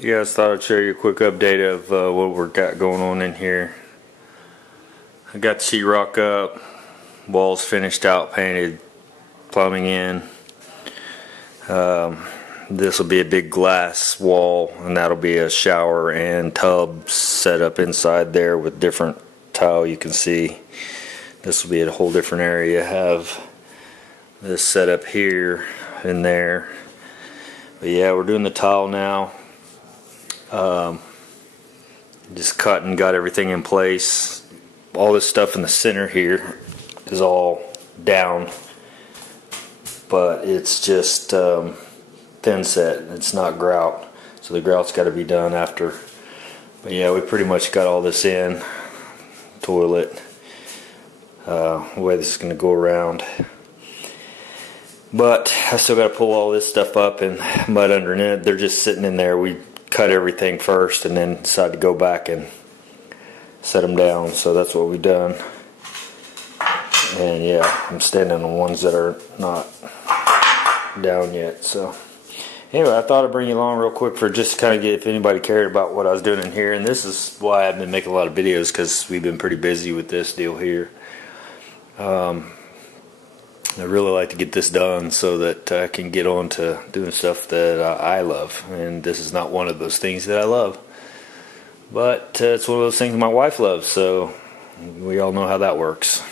Hey guys, thought I'd share you a quick update of what we've got going on in here. I got the sheetrock up, walls finished out, painted, plumbing in. This will be a big glass wall, and that'll be a shower and tub set up inside there with different tile. You can see this will be a whole different area. Have this set up here and there. But yeah, we're doing the tile now. Just cut and got everything in place. All this stuff in the center here is all down, but it's just thin set. It's not grout, so the grout's got to be done after. But yeah, we pretty much got all this in. Toilet, the way this is going to go around. But I still got to pull all this stuff up and mud underneath. They're just sitting in there. We cut everything first and then decided to go back and set them down, so that's what we've done. And yeah, I'm standing on ones that are not down yet. So anyway, I thought I'd bring you along real quick for just kind of get if anybody cared about what I was doing in here. And this is why I've been making a lot of videos, because we've been pretty busy with this deal here. I really like to get this done so that I can get on to doing stuff that I love, and this is not one of those things that I love, but it's one of those things my wife loves, so we all know how that works.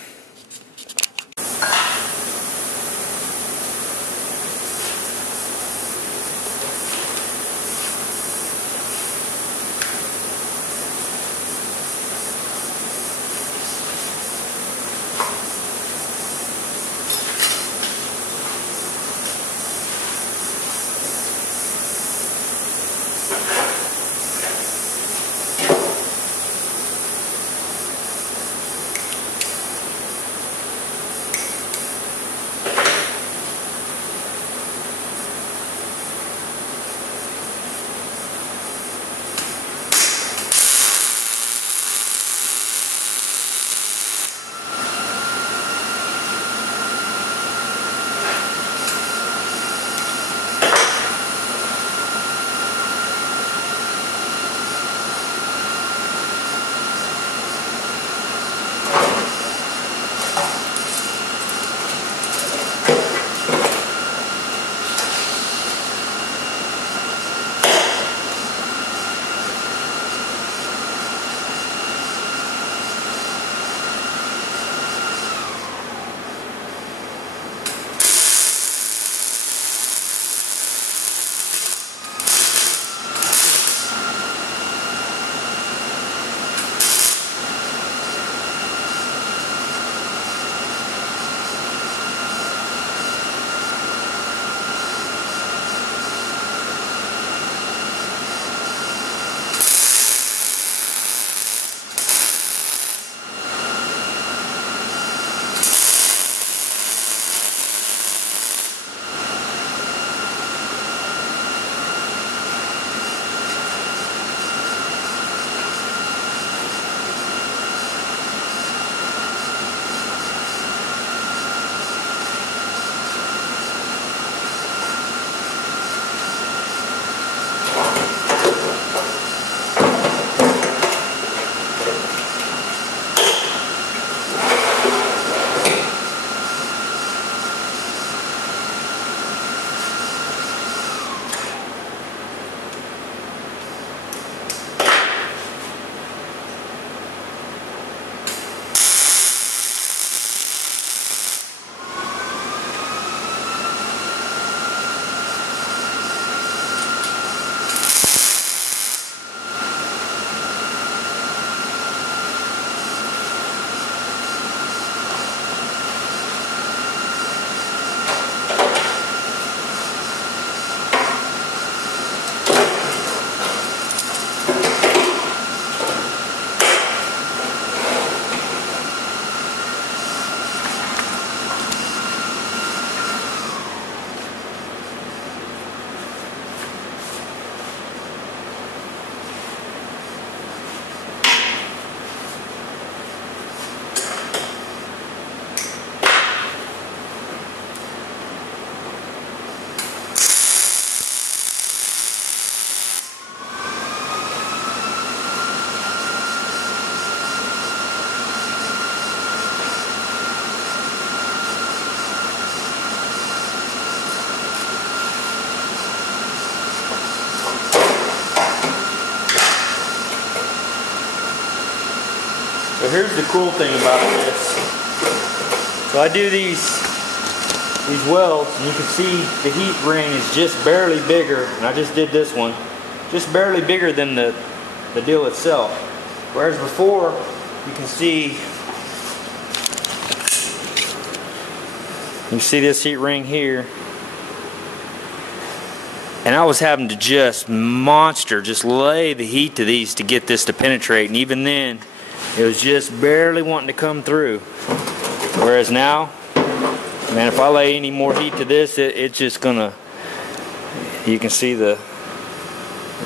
here's the cool thing about this. So I do these welds, and you can see the heat ring is just barely bigger, and I just did this one, just barely bigger than the deal itself. Whereas before, you can see this heat ring here, and I was having to just lay the heat to these to get this to penetrate, and even then it was just barely wanting to come through. Whereas now, man, if I lay any more heat to this, it's just gonna, you can see the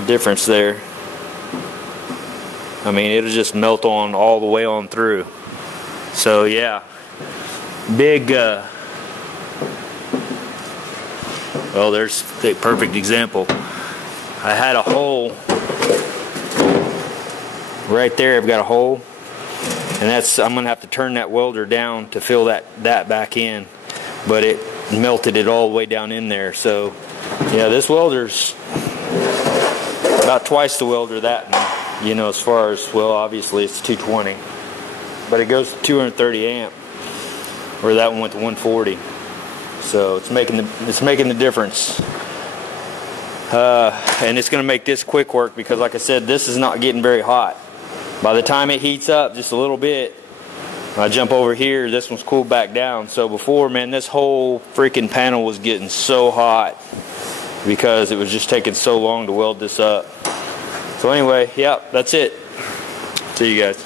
difference there. I mean, it'll just melt on all the way on through. So yeah, big well, there's the perfect example. I had a hole right there. I've got a hole, and I'm gonna have to turn that welder down to fill that back in, but it melted it all the way down in there. So yeah, this welder's about twice the welder that, you know, as far as, well, obviously it's 220, but it goes to 230 amp, where that one went to 140. So it's making the difference, and it's going to make this quick work, because like I said, this is not getting very hot. By the time it heats up just a little bit, I jump over here, this one's cooled back down. So before, man, this whole freaking panel was getting so hot because it was just taking so long to weld this up. So anyway, yeah, that's it. See you guys.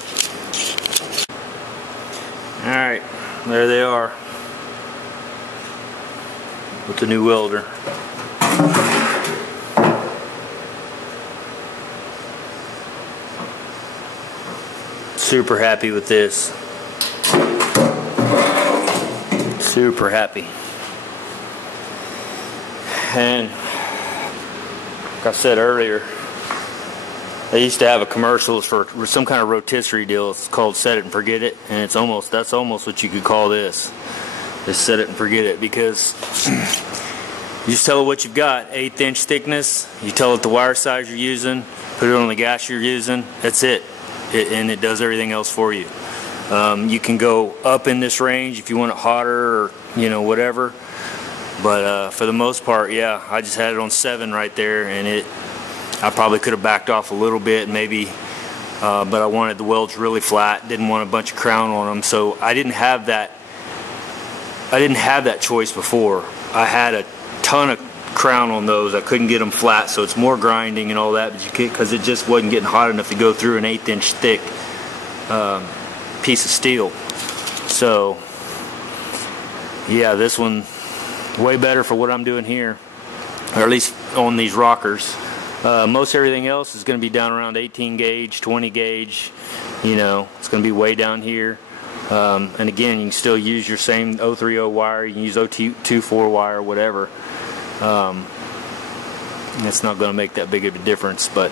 Alright, there they are with the new welder. Super happy with this. Super happy. And like I said earlier, they used to have a commercial for some kind of rotisserie deal. It's called Set It and Forget It, and that's almost what you could call this. Just set it and forget it, because you just tell it what you've got, 1/8 inch thickness, you tell it the wire size you're using, put it on the gas you're using, that's it. And it does everything else for you. You can go up in this range if you want it hotter, or you know, whatever, but for the most part, yeah, I just had it on 7 right there, and I probably could have backed off a little bit maybe, but I wanted the welds really flat, didn't want a bunch of crown on them, so I didn't have that choice before. I had a ton of crown on those. I couldn't get them flat, so it's more grinding and all that, but you can't, because it just wasn't getting hot enough to go through an 1/8 inch thick piece of steel. So yeah, this one way better for what I'm doing here, or at least on these rockers. Most everything else is going to be down around 18 gauge, 20 gauge, you know, it's going to be way down here. And again, you can still use your same 030 wire, you can use 024 wire, whatever. It's not going to make that big of a difference, but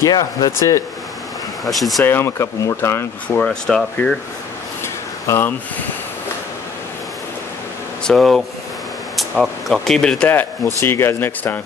yeah, that's it. I should say them a couple more times before I stop here. So I'll keep it at that. We'll see you guys next time.